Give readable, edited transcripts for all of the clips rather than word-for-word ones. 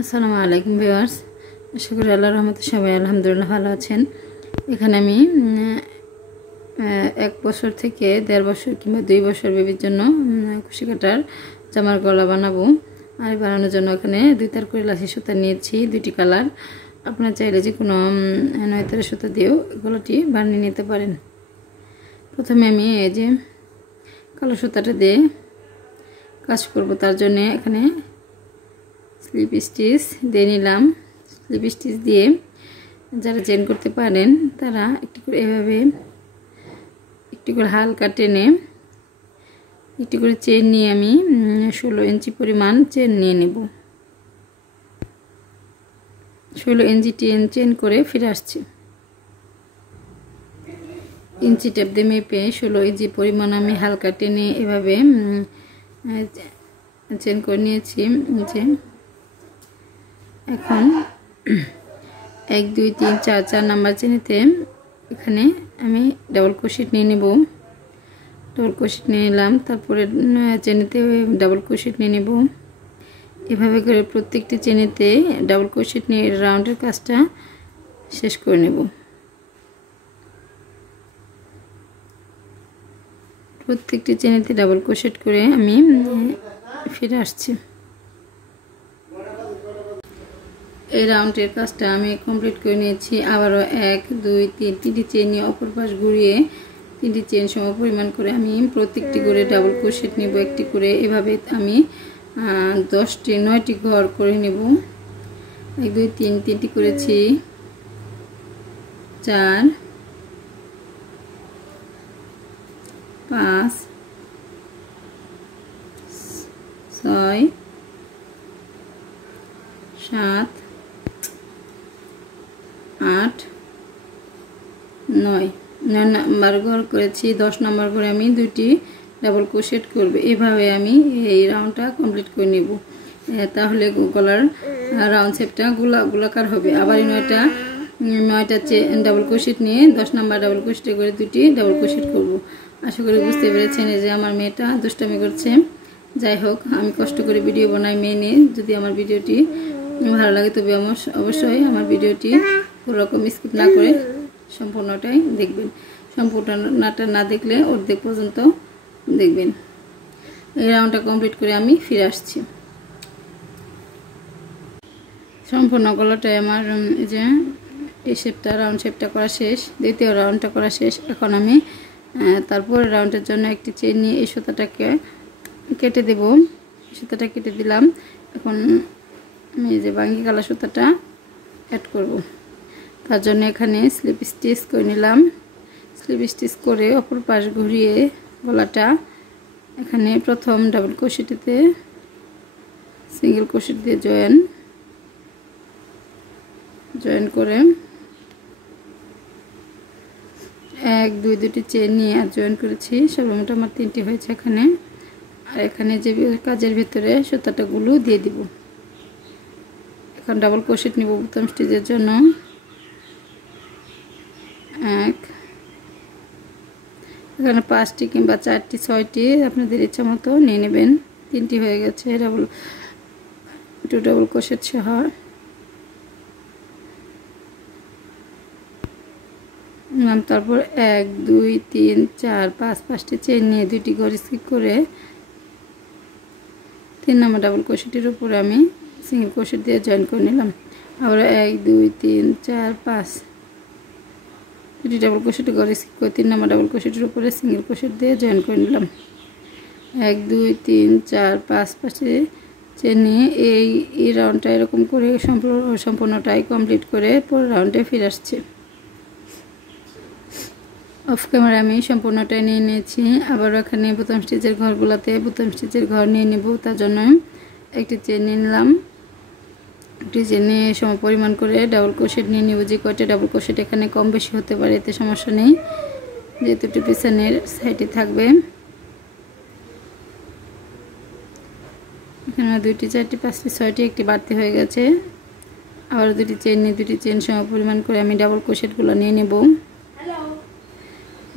আসসালামু আলাইকুম ভিউয়ার্স, আশা করি আল্লাহর রহমতে সবাই আলহামদুলিল্লাহ ভালো আছেন। এখানে আমি 1 বছর থেকে 1.5 বছর কিংবা 2 বছর বেবির জন্য কুশি কাটার জামার গলা বানাবো। আর বানানোর জন্য এখানে 2 তার করে লাসি সুতা নিয়েছি, 2টি কালার। আপনারা চাইলে যে কোনো 9 তারের সুতা দিয়েও গলাটি বানিয়ে নিতে পারেন। প্রথমে আমি এই যে কালো সুতাটা দিয়ে কাজ করব, তার জন্য এখানে স্লিপ স্টিচ দিয়ে নিলাম। স্লিপ স্টিচ দিয়ে যারা চেন করতে পারেন তারা একটু করে এভাবে একটু করে হালকা টেনে একটু করে চেন নিয়ে আমি 16 ইঞ্চি পরিমাণ চেন নিয়ে নেব। 16 ইঞ্চি চেন করে ফিরে আসছি। ইঞ্চি টেপ দিয়ে মেপে 16 ইঞ্চি পরিমাণ আমি হালকা টেনে এভাবে চেন করে নিয়েছি। এখন 1 2 3 4 4 নাম্বার চেনেতে এখানে আমি ডাবল ক্রোশেট নিয়ে নেব। ডাবল ক্রোশেট নিয়ে নিলাম, তারপরে চেনেতে ডাবল ক্রোশেট নিয়ে নেব। এভাবে করে প্রত্যেকটি চেনেতে ডাবল ক্রোশেট নিয়ে রাউন্ডের কাজটা শেষ করে নেব। প্রত্যেকটি চেনেতে ডাবল ক্রোশেট করে আমি ফিরে আসছি। এই রাউন্ডের কাজটা আমি কমপ্লিট করে নিয়েছি। আবারও 1 2 3 তিনটি চেন নিয়ে অপর পাশ ঘুরিয়ে 3টি চেন সম পরিমাণ করে আমি প্রত্যেকটি করে ডাবল ক্রোশেট নেব একটি করে। এভাবে আমি 9টি ঘর করে নেব। 1 2 3 তিনটি করেছি, 4 5 6 7 8 9 নাম্বার ঘর করেছি। 10 নাম্বার ঘরে আমি 2টি ডাবল ক্রোশেট করব। এভাবে আমি এই রাউন্ডটা কমপ্লিট করে নেব, তাহলে গলার রাউন্ড শেপটা গোলাকার হবে। আবার 9টা ডাবল ক্রোশেট নিয়ে 10 নাম্বার ডাবল ক্রোশেট করে 2টি ডাবল ক্রোশেট করব। আশা করি বুঝতে পেরেছেন যে আমার মেয়েটা দুষ্টামি করছে। যাই হোক, আমি কষ্ট করে ভিডিও বানাই মেয়ে নিয়ে। যদি আমার ভিডিওটি ভালো লাগে তবে অবশ্যই আমার ভিডিওটি কোনোরকম স্কিপ না করে সম্পূর্ণটাই দেখবেন। সম্পূর্ণটা না দেখলে অর্ধেক পর্যন্ত দেখবেন। এই রাউন্ডটা কমপ্লিট করে আমি ফিরে আসছি। সম্পূর্ণ গলাটাই আমার এই যে এই শেপটা রাউন্ড শেপটা করা শেষ, দ্বিতীয় রাউন্ডটা করা শেষ। এখন আমি তারপরে রাউন্ডের জন্য একটি চেন নিয়ে এই সুতাটাকে কেটে দেব। সুতাটা কেটে দিলাম। এখন আমি এই যে বাঙ্গি কালার সুতাটা অ্যাড করব। তার জন্য এখানে স্লিপ স্টিচ করে নিলাম। স্লিপ স্টিচ করে অপর পাশ ঘুরিয়ে গলাটা এখানে প্রথম ডাবল ক্রোশেটেতে সিঙ্গেল ক্রোশেট দিয়ে জয়েন করে 1 2 2টি চেন নিয়ে আর জয়েন করেছি। সর্বমোট আমার 3টি হয়েছে এখানে। আর এখানে যে কাজের ভিতরে সুতাটাগুলো দিয়ে দিব। এখন ডাবল ক্রোশেট নিব প্রথম স্টিচের জন্য। 1 এখানে 5টি কিংবা 4টি 6টি আপনাদের ইচ্ছা মতো নিয়ে নেবেন। 3টি হয়ে গেছে ডাবল ক্রোশেট সহ। তারপর 1 2 3 4 5টি চেন নিয়ে 2টি ঘর স্কিপ করে 3 নম্বর ডাবল ক্রোশেটের উপরে আমি সিঙ্গেল ক্রোশেট দিয়ে জয়েন করে নিলাম। আবার 1 2 3 4 5 2টি ডাবল ক্রোশেট ঘর স্কিপ করে 3 নম্বর ডাবল ক্রোশেটের উপরে সিঙ্গেল ক্রোশেট দিয়ে জয়েন করে নিলাম। 1 2 3 4 5টি চেন নিয়ে এই রাউন্ডটা এরকম করে সম্পূর্ণটাই কমপ্লিট করে পরের রাউন্ডে ফিরে আসছে। অফ ক্যামেরা আমি সম্পূর্ণটাই নিয়ে নিয়েছি। আবার এখানে বোতাম স্টিচের ঘরগুলোতে বোতাম স্টিচের ঘর নিয়ে নেব। তার জন্য একটি চেন নিয়ে নিলাম। একটি চেন নিয়ে সম পরিমাণ করে ডাবল ক্রোশেট নিয়ে নেব। যে কয়টা ডাবল ক্রোশেট এখানে কম বেশি হতে পারে, এতে সমস্যা নেই, যেহেতু একটু পিছনের সাইডে থাকবে। এখানে 2টি 4টি 5টি 6টি একটি বাড়তি হয়ে গেছে। আবার 2টি চেন নিয়ে 2টি চেন সম পরিমাণ করে আমি ডাবল ক্রোশেটগুলো নিয়ে নেব।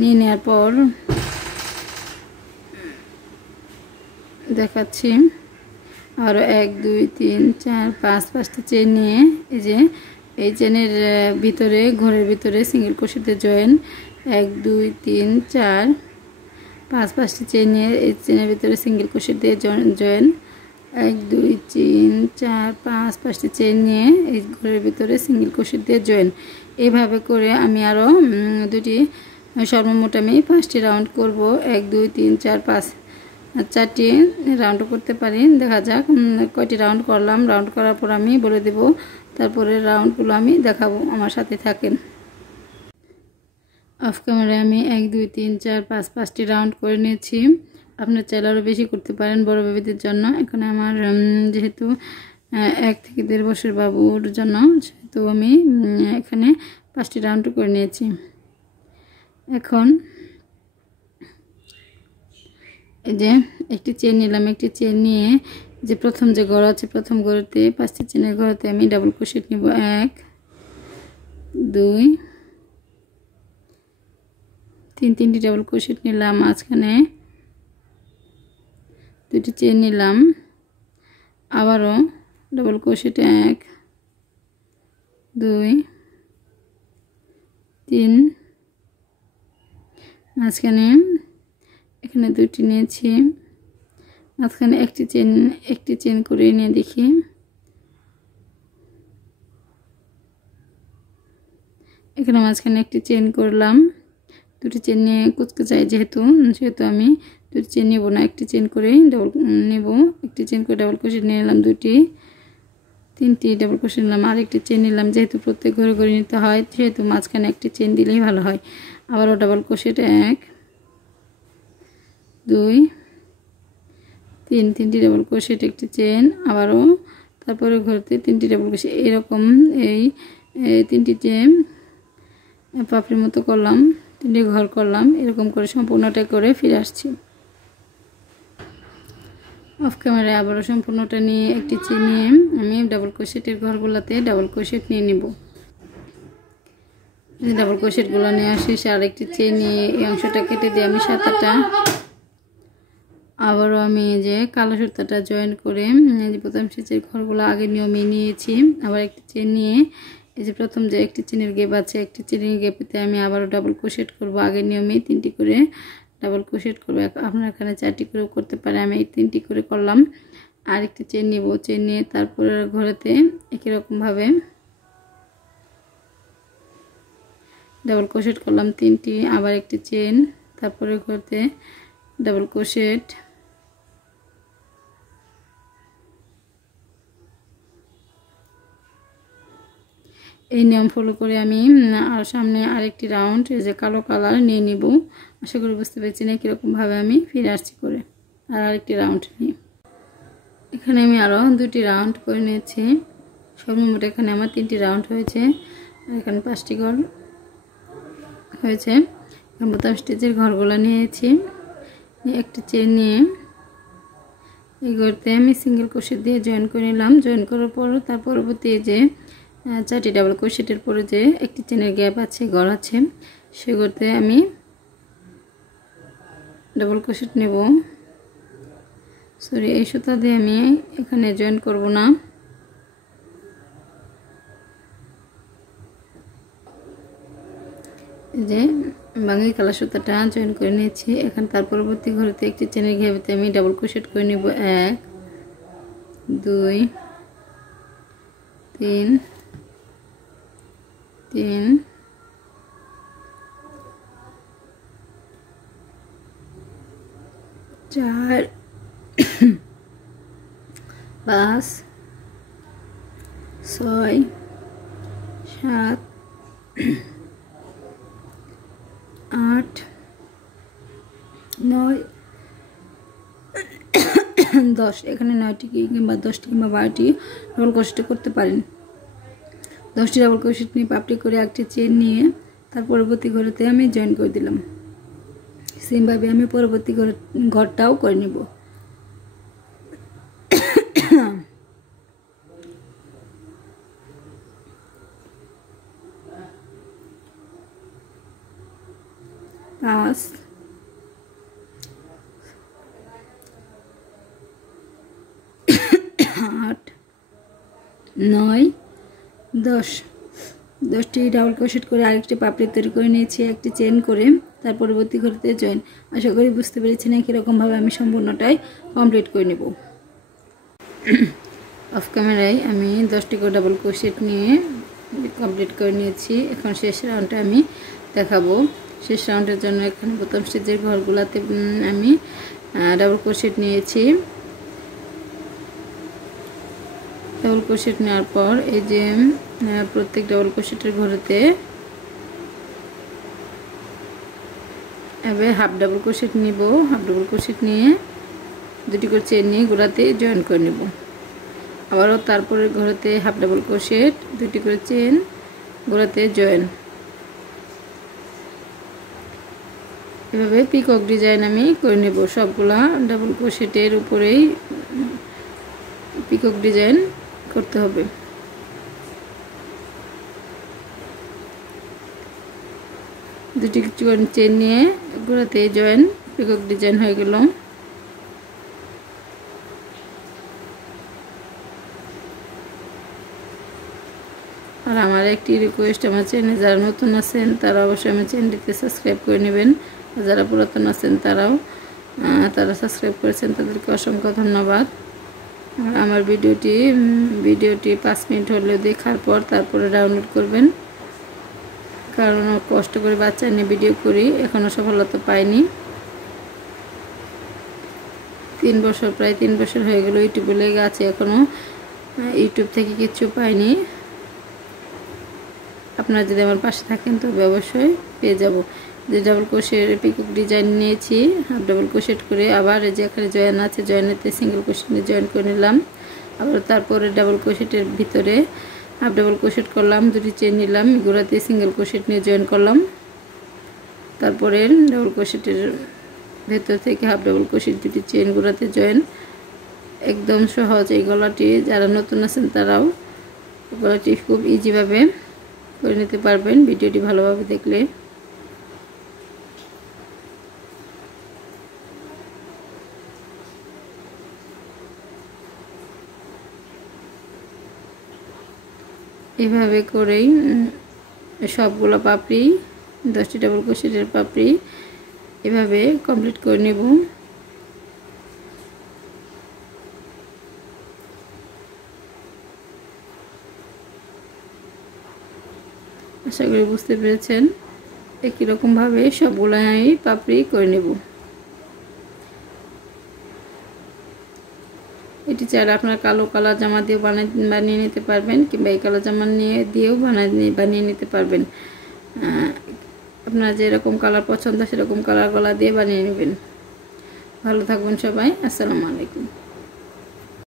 নিয়ে নেওয়ার পর দেখাচ্ছি আরও 1 2 3 4 5 5টি চেন নিয়ে এই যে এই চেনের ভিতরে ঘরের ভিতরে সিঙ্গেল ক্রোশেটে জয়েন 1 2 3 4 5 5টি চেন নিয়ে এই চেনের ভিতরে সিঙ্গেল ক্রোশেট দিয়ে জয়েন 1 2 3 4 5 5টি চেন নিয়ে এই ঘরের ভিতরে সিঙ্গেল ক্রোশেট দিয়ে জয়েন। এইভাবে করে আমি আরও দুটি সর্বমোট আমি 5টি রাউন্ড করব। 1 2 3 4 5 4টি রাউন্ড করতে পারি। দেখা যাক কয়টি রাউন্ড করলাম। রাউন্ড করার পর আমি বলে দেব, তারপরে রাউন্ডগুলো আমি দেখাবো, আমার সাথে থাকেন। অফ ক্যামেরায় আমি 1 2 3 4 5 5টি রাউন্ড করে নিয়েছি। আপনার চাইলে আরও বেশি করতে পারেন বড় বেবিদের জন্য। এখানে আমার যেহেতু 1 থেকে 1.5 বছর বাবুর জন্য, সেহেতু আমি এখানে 5টি রাউন্ড করে নিয়েছি। এখন এই যে একটি চেন নিলাম, একটি চেন নিয়ে যে প্রথম যে ঘর আছে প্রথম ঘরেতে 5টি চেনের ঘরেতে আমি ডাবল ক্রোশেট নিব। 1 2 3 3টি ডাবল ক্রোশেট নিলাম। মাঝখানে 2টি চেন নিলাম, আবারও ডাবল ক্রোশেট 1 2 3, মাঝখানে এখানে 2টি নিয়েছি, মাঝখানে একটি চেন করে নিয়ে দেখি। এখানে মাঝখানে একটি চেন করলাম। 2টি চেন নিয়ে কুচকে চাই যেহেতু আমি 2টি চেন নেব না, একটি চেন করে ডাবল নেব। একটি চেন করে ডাবল ক্রোশেট নিয়ে নিলাম, 2টি 3টি ডাবল ক্রোশেট নিলাম, আর একটি চেন নিলাম। যেহেতু প্রত্যেক ঘরে ঘরে নিতে হয়, সেহেতু মাঝখানে একটি চেন দিলেই ভালো হয়। আবারও ডাবল ক্রোশেট 1 2 3, 3টি ডাবল ক্রোশেট, একটি চেন, আবারও তারপরে ঘরতে 3টি ডাবল ক্রোশেট। এরকম এই 3টি চেন পাপড়ির মতো করলাম, 3টি ঘর করলাম। এরকম করে সম্পূর্ণটা করে ফিরে আসছি। অফ ক্যামেরায় আবারও সম্পূর্ণটা নিয়ে একটি চেন নিয়ে আমি ডাবল ক্রোশেটের ঘরগুলোতে ডাবল ক্রোশেট নিয়ে নিব। ডাবল ক্রোশেটগুলো নিয়ে শেষে আরেকটি চেন নিয়ে এই অংশটা কেটে দিয়ে আমি 7টা আবারও আমি যে কালো সুতাটা জয়েন করে যে প্রথম সেচের ঘরগুলো আগে নিয়মে নিয়েছি। আবার একটি চেন নিয়ে এই যে প্রথম যে একটি চেনের গেপ আছে, একটি চেনের গেপেতে আমি আবারও ডাবল ক্রোশেট করব। আগের নিয়মে 3টি করে ডাবল ক্রোশেট করব। আপনার এখানে 4টি করেও করতে পারে, আমি এই 3টি করে করলাম। আর একটি চেন নিব, চেন নিয়ে তারপরে ঘরেতে একই রকমভাবে ডাবল ক্রোশেট করলাম 3টি, আবার একটি চেন, তারপরে ঘরেতে ডাবল ক্রোশেট। এই নিয়ম ফলো করে আমি আর সামনে আরেকটি রাউন্ড এই যে কালো কালার নিয়ে নিব। আশা করি বুঝতে পেরেছেন কীরকমভাবে আমি ফিরে আসছি করে আর আরেকটি রাউন্ড নিই। এখানে আমি আরও 2টি রাউন্ড করে নিয়েছি। সর্বমোট এখানে আমার 3টি রাউন্ড হয়েছে, আর এখানে 5টি ঘর হয়েছে। এখন বোতাম স্টিচের ঘরগুলো নিয়েছি, একটি চেন নিয়ে এই ঘরতে আমি সিঙ্গেল ক্রোশেট দিয়ে জয়েন করে নিলাম। জয়েন করার পর তার পরবর্তী যে 4টি ডাবল ক্রোশেটের পরে যে একটি চেনের গ্যাপ আছে, ঘর আছে, সে ঘরতে আমি ডাবল ক্রোশেট নেব। সরি, এই সুতা দিয়ে আমি এখানে জয়েন করব না। যে বাঙ্গি কালার সুতাটা জয়েন করে নিয়েছি। এখন তার পরবর্তী ঘরেতে একটি চেনের গ্যাপেতে আমি ডাবল ক্রোশেট করে নেব। 1 2 3 3 4 5 6 7 8 9 10। এখানে 9টি কিংবা 10টি কিংবা 12টি ডাবল ক্রোশেট করতে পারেন। 10টি ডাবল ক্রোশেট নিয়ে পাপড়ি করে একটি চেন নিয়ে তার পরবর্তী ঘরেতে আমি জয়েন করে দিলাম। সেমভাবে আমি পরবর্তী ঘরটাও করে নিব। পাঁচ 6 9, 10 10টি ডাবল ক্রোশেট করে আরেকটি পাপড়ি তৈরি করে নিয়েছি একটি চেন করে। তার পরবর্তী ঘরতে জয়েন। আশা করি বুঝতে পেরেছেন কীরকমভাবে আমি সম্পূর্ণটাই কমপ্লিট করে নেব। অফ ক্যামেরায় আমি 10টি করে ডাবল ক্রোশেট নিয়ে কমপ্লিট করে নিয়েছি। এখন শেষ রাউন্ডটা আমি দেখাবো। শেষ রাউন্ডের জন্য এখানে প্রথম স্টেজের ঘরগুলোতে আমি ডাবল ক্রোশেট নিয়েছি। ডাবল ক্রোশেট নেওয়ার পর এই যে প্রত্যেক ডাবল ক্রোশেটের ঘরেতে এবার হাফ ডাবল ক্রোশেট নিব। হাফ ডাবল ক্রোশেট নিয়ে দুটি করে চেন নিয়ে গোড়াতে জয়েন করে নেব। আবারও তারপরে ঘরেতে হাফ ডাবল ক্রোশেট, দুটি করে চেন, গোড়াতে জয়েন। এভাবে পিকক ডিজাইন আমি করে নেব। সবগুলা ডাবল ক্রোশেটের উপরেই পিকক ডিজাইন করতে হবে। দুটি চেন নিয়ে গোড়াতে জয়েন, পিকক ডিজাইন হয়ে গেল। আর আমার একটি রিকোয়েস্ট, আমার চ্যানেলে যারা নতুন আছেন তারা অবশ্যই আমার চ্যানেলটিতে সাবস্ক্রাইব করে নেবেন। যারা পুরাতন আছেন তারা সাবস্ক্রাইব করেছেন, তাদেরকে অসংখ্য ধন্যবাদ। আর আমার ভিডিওটি 5 মিনিট হলেও দেখার পর তারপরে ডাউনলোড করবেন, কারণ কষ্ট করে বাচ্চা নিয়ে ভিডিও করি, এখনও সফলতা পাইনি। 3 বছর, প্রায় 3 বছর হয়ে গেল ইউটিউবে লেগে আছে, এখনও ইউটিউব থেকে কিছু পাইনি। আপনারা যদি আমার পাশে থাকেন তবে অবশ্যই পেয়ে যাব। যে ডাবল ক্রোশেট পিকক ডিজাইন নিয়েছি, হাফ ডাবল ক্রোশেট করে আবার যে এখানে জয়েন আছে, জয়েনেতে সিঙ্গেল ক্রোশেট নিয়ে জয়েন করে নিলাম। আবার তারপরে ডাবল ক্রোশেটের ভিতরে হাফ ডাবল ক্রোশেট করলাম, দুটি চেন নিলাম, গোড়াতে সিঙ্গেল ক্রোশেট নিয়ে জয়েন করলাম। তারপরে ডাবল ক্রোশেটের ভেতর থেকে হাফ ডাবল ক্রোশেট, দুটি চেন, গোড়াতে জয়েন। একদম সহজ এই গলাটি, যারা নতুন আছেন তারাও গলাটি খুব ইজিভাবে করে নিতে পারবেন ভিডিওটি ভালোভাবে দেখলে। এভাবে করেই সবগুলো পাপড়ি, 10টি ডাবল ক্রোশেটের পাপড়ি এভাবে কমপ্লিট করে নেব। আশা করি বুঝতে পেরেছেন। একই রকমভাবে সবগুলাই পাপড়ি করে নেব। এটি চাইলে আপনার কালো কালার জামা দিয়েও বানিয়ে নিতে পারবেন, কিংবা এই কালো জামা দিয়েও বানিয়ে নিতে পারবেন। আপনার যেরকম কালার পছন্দ সেরকম কালার গলা দিয়ে বানিয়ে নেবেন। ভালো থাকবেন সবাই। আসসালামু আলাইকুম।